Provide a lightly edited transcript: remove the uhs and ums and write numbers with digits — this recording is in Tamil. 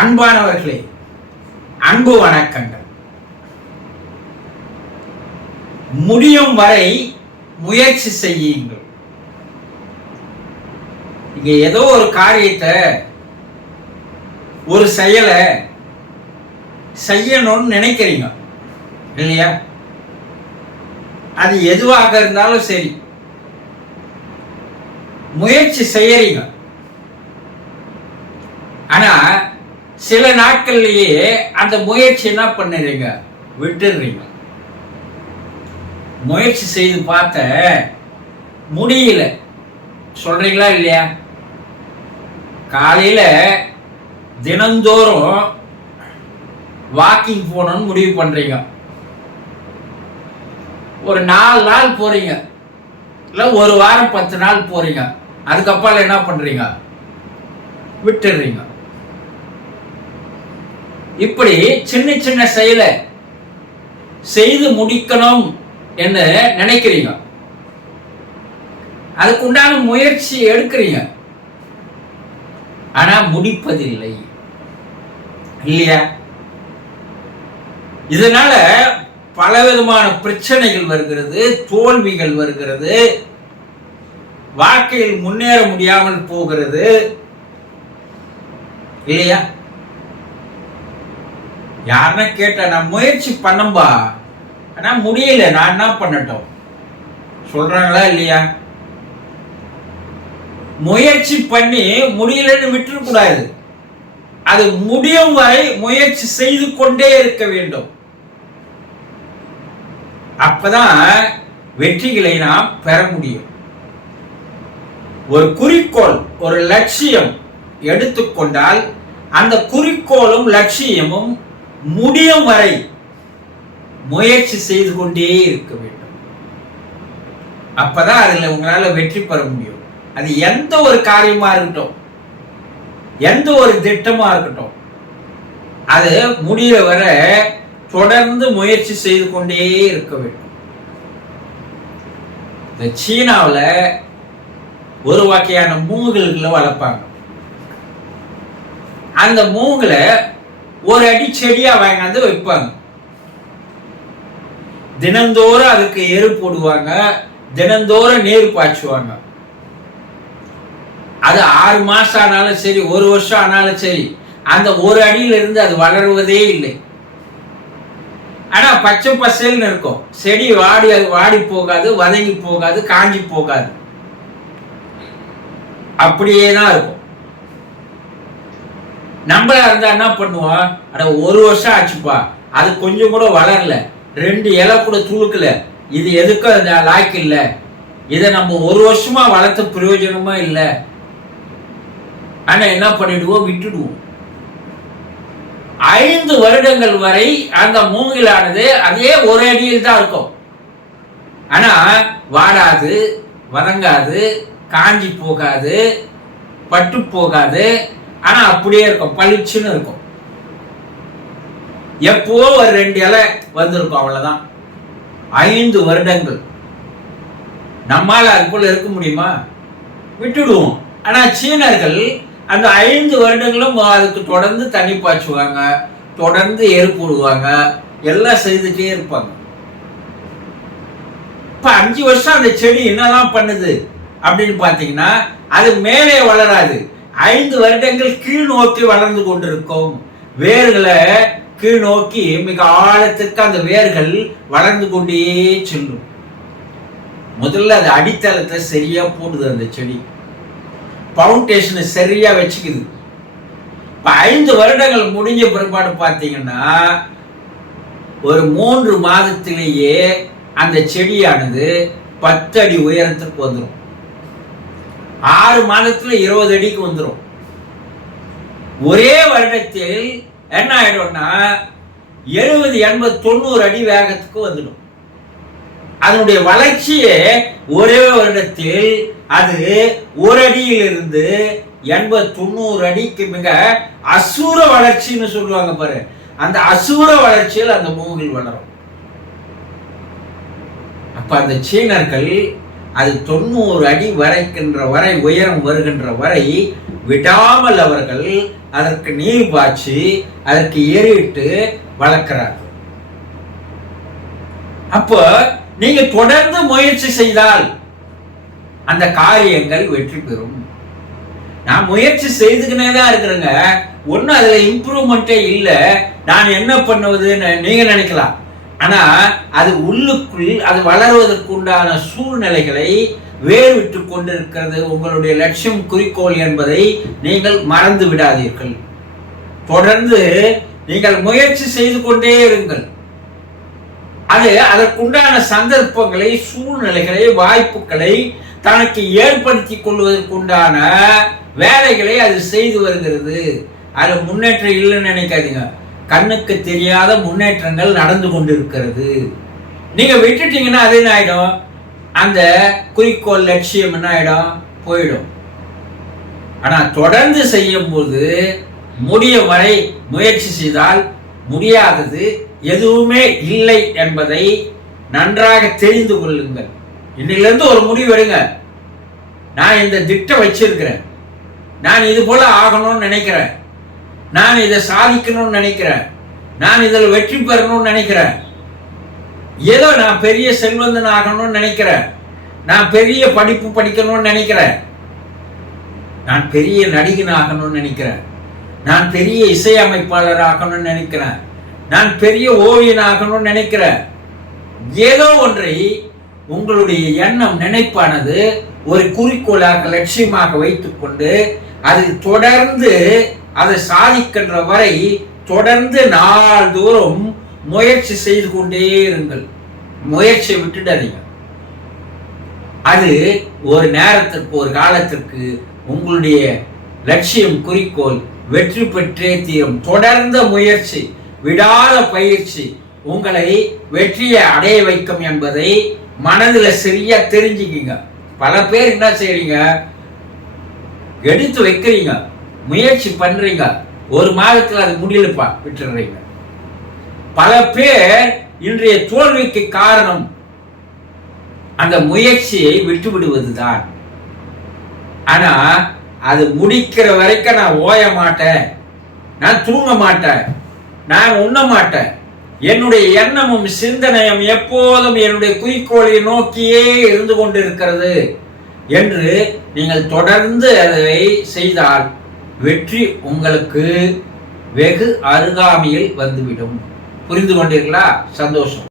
அன்பானவர்களே, அன்பு வணக்கங்கள். முடியும் வரை முயற்சி செய்யுங்கள். இங்க ஏதோ ஒரு காரியத்தை, ஒரு செயலை செய்யணும்னு நினைக்கிறீங்க இல்லையா? அது எதுவாக இருந்தாலும் சரி, முயற்சி செய்யறீங்க. ஆனா சில நாட்கள்லயே அந்த முயற்சி என்ன பண்ணுறீங்க, விட்டுடுறீங்க. முயற்சி செய்து பார்த்த முடியல சொல்றீங்களா இல்லையா? காலையில தினந்தோறும் வாக்கிங் போகணும்னு முடிவு பண்றீங்க. ஒரு 4 நாள் போறீங்க, இல்லை ஒரு வாரம் 10 நாள் போறீங்க. அதுக்கப்புறம் என்ன பண்றீங்க, விட்டுடுறீங்க. இப்படி சின்ன சின்ன செயலை செய்து முடிக்கணும் என்று நினைக்கிறீங்க. அதுக்குண்டான முயற்சி எடுக்கிறீங்க, ஆனா முடிப்பதில்லை இல்லையா? இதனால பலவிதமான பிரச்சனைகள் வருகிறது, தோல்விகள் வருகிறது, வாழ்க்கையில் முன்னேற முடியாமல் போகிறது இல்லையா? யாருன்னா கேட்ட, நான் முயற்சி பண்ணம்பா ஆனா முடியல, நான் என்ன பண்ணட்டும் சொல்றாங்களா இல்லையா? முயற்சி பண்ணி முடியலன்னு விட்டுறக்கூடாது. அது முடியும் வரை முயற்சி செய்து கொண்டே இருக்க வேண்டும். அப்பதான் வெற்றிகளை நாம் பெற முடியும். ஒரு குறிக்கோள், ஒரு லட்சியம் எடுத்துக்கொண்டால் அந்த குறிக்கோளும் லட்சியமும் முடியும் வரை முயற்சி செய்து கொண்டே இருக்க வேண்டும். அப்பதான் அதுல உங்களால வெற்றி பெற முடியும். அது எந்த ஒரு காரியமா இருக்கட்டும், எந்த ஒரு திட்டமா இருக்கட்டும், அது முடிகிற வரை தொடர்ந்து முயற்சி செய்து கொண்டே இருக்க வேண்டும். இந்த சீனாவில் ஒரு வகையான மூங்குகளை வளர்ப்பாங்க. அந்த மூங்குல ஒரு அடி செடியா வாங்காந்து வைப்பாங்க. தினந்தோறும் அதுக்கு எரு போடுவாங்க, தினந்தோறும் நீர் பாய்ச்சுவாங்க. அது 6 மாசம் ஆனாலும் சரி, 1 வருஷம் ஆனாலும் சரி, அந்த ஒரு அடியில இருந்து அது வளருவதே இல்லை. ஆனா பச்சை பசேல்னு இருக்கும். செடி வாடி போகாது, வதங்கி போகாது, காஞ்சி போகாது, அப்படியே தான் இருக்கும். நம்மளா இருந்தா என்ன பண்ணுவோம், அட 1 வருஷம் ஆச்சுப்பா, அது கொஞ்சம் கூட வளரல, 2 இலை கூட துளுக்கல, இது எதுக்கும் லாய்க்கு இல்லை, இதை நம்ம 1 வருஷமா வளர்த்த பிரயோஜனமா இல்லை, ஆனா என்ன பண்ணிடுவோம், விட்டுடுவோம். 5 வருடங்கள் வரை அந்த மூங்கிலானது அதே ஒரு அடியில் தான் இருக்கும். ஆனா வாடாது, வதங்காது, காஞ்சி போகாது, பட்டு போகாது, ஆனா அப்படியே இருக்கும், பளிச்சுன்னு இருக்கும். எப்போ ஒரு 2 இலை வந்திருக்கும், அவ்வளவுதான். 5 வருடங்கள் நம்மால அதுக்குள்ள இருக்க முடியுமா? விட்டுடுவோம். ஆனா சீனர்கள் அந்த 5 வருடங்களும் அதுக்கு தொடர்ந்து தண்ணி பாய்ச்சுவாங்க, தொடர்ந்து எரு போடுவாங்க, எல்லாம் செய்துட்டே இருப்பாங்க. இப்ப 5 வருஷம் அந்த செடி என்னதான் பண்ணுது அப்படின்னு பாத்தீங்கன்னா, அது மேலே வளராது. 5 வருடங்கள் கீழ் நோக்கி வளர்ந்து கொண்டிருக்கும். வேர்களை கீழ் நோக்கி மிக ஆழத்திற்கு அந்த வேர்கள் வளர்ந்து கொண்டே செல்லும். முதல்ல அது அடித்தளத்தை சரியா போடுது, அந்த செடி பவுண்டேஷனை சரியா வச்சுக்குது. இப்ப 5 வருடங்கள் முடிஞ்ச பிற்பாடு பார்த்தீங்கன்னா, ஒரு 3 மாதத்திலேயே அந்த செடியானது 10 அடி உயரத்துக்கு வந்துடும். 6 மாதத்துல 20 அடிக்கு வந்துடும். ஒரே வருடத்தில் என்ன ஆயிடும்னா 70, 80, 90 அடி வேகத்துக்கு வந்துடும். அதனுடைய வளர்ச்சியே ஒரே வருடத்தில் அது 1 அடியிலிருந்து 80, 90 அடிக்கு மிக அசூர வளர்ச்சின்னு சொல்லுவாங்க பாரு, அந்த அசூர வளர்ச்சியில் அந்த மூங்கில் வளரும். அப்ப அந்த சீனர்கள் அது 90 அடி வரை உயரம் வருகின்ற வரை விடாமல் அவர்கள் அதற்கு நீர் பாய்ச்சி அதற்கு ஏறிட்டு வளர்க்கிறார்கள். அப்போ நீங்க தொடர்ந்து முயற்சி செய்தால் அந்த காரியங்கள் வெற்றி பெறும். நான் முயற்சி செய்துக்கினே தான் இருக்கிறேங்க, ஒன்னும் அதுல இம்ப்ரூவ்மெண்டே இல்லை, நான் என்ன பண்ணுவதுன்னு நீங்க நினைக்கலாம். ஆனா அது உள்ளுக்குள் அது வளருவதற்கு உண்டான சூழ்நிலைகளை வேறு விட்டு கொண்டிருக்கிறது. உங்களுடைய லட்சியம் குறிக்கோள் என்பதை நீங்கள் மறந்து விடாதீர்கள். தொடர்ந்து நீங்கள் முயற்சி செய்து கொண்டே இருங்கள். அது அதற்குண்டான சந்தர்ப்பங்களை, சூழ்நிலைகளை, வாய்ப்புகளை தனக்கு ஏற்படுத்தி கொள்வதற்குண்டான வேலைகளை அது செய்து வருகிறது. அதுல முன்னேற்றம் இல்லைன்னு நினைக்காதீங்க. கண்ணுக்கு தெரியாத முன்னேற்றங்கள் நடந்து கொண்டிருக்கிறது. நீங்க விட்டுட்டீங்கன்னா அது என்ன ஆயிடும்? அந்த குறிக்கோள் லட்சியம் என்ன ஆயிடும்? போயிடும். ஆனா தொடர்ந்து செய்யும் போது முடிய வரை முயற்சி செய்தால் முடியாதது எதுவுமே இல்லை என்பதை நன்றாக தெரிந்து கொள்ளுங்கள். இன்னிலிருந்து ஒரு முடிவு எடுங்க. நான் இந்த திட்டம் வச்சிருக்கிறேன், நான் இது போல ஆகணும்னு நினைக்கிறேன், நான் இதை சாதிக்கணும்னு நினைக்கிறேன், நான் இதில் வெற்றி பெறணும்னு நினைக்கிறேன், ஏதோ நான் பெரிய செல்வந்தன் ஆகணும்னு நினைக்கிறேன், நான் பெரிய படிப்பு படிக்கணும்னு நினைக்கிறேன், நான் பெரிய நடிகன் ஆகணும்னு நினைக்கிறேன், நான் பெரிய இசையமைப்பாளர் ஆகணும்னு நினைக்கிறேன், நான் பெரிய ஓவியன் ஆகணும்னு நினைக்கிறேன். ஏதோ ஒன்றை உங்களுடைய எண்ணம், நினைப்பானது ஒரு குறிக்கோளாக, லட்சியமாக வைத்துக்கொண்டு அது தொடர்ந்து அதை சாதிக்கின்ற வரை தொடர்ந்து நாள்தோறும் முயற்சி செய்து கொண்டே இருங்கள். முயற்சியை விட்டுடாதீங்க. அது ஒரு நேரத்திற்கு, ஒரு காலத்திற்கு உங்களுடைய லட்சியம், குறிக்கோள் வெற்றி பெற்றே தீரும். தொடர்ந்த முயற்சி, விடாத பயிற்சி உங்களை வெற்றியை அடைய வைக்கும் என்பதை மனதில் சரியா தெரிஞ்சுக்கிங்க. பல பேர் என்ன செய்றீங்க, எடுத்து வைக்கிறீங்க, முயற்சி பண்றீங்க, ஒரு மாதத்தில் அது முடியலப்பா விட்டுறீங்க. பல பேர் இன்றைய தோல்விக்கு காரணம் அந்த முயற்சியை விட்டு விடுவதுதான். ஆனா அது முடிக்கிற வரைக்கும் நான் ஓய மாட்டேன், நான் தூங்க மாட்டேன், நான் உண்ண மாட்டேன், என்னுடைய எண்ணமும் சிந்தனையும் எப்போதும் என்னுடைய குறிக்கோளை நோக்கியே இருந்து கொண்டிருக்கிறது என்று நீங்கள் தொடர்ந்து அதை செய்தால் வெற்றி உங்களுக்கு வெகு அருகாமையில் வந்துவிடும். புரிந்து கொண்டீர்களா? சந்தோஷம்.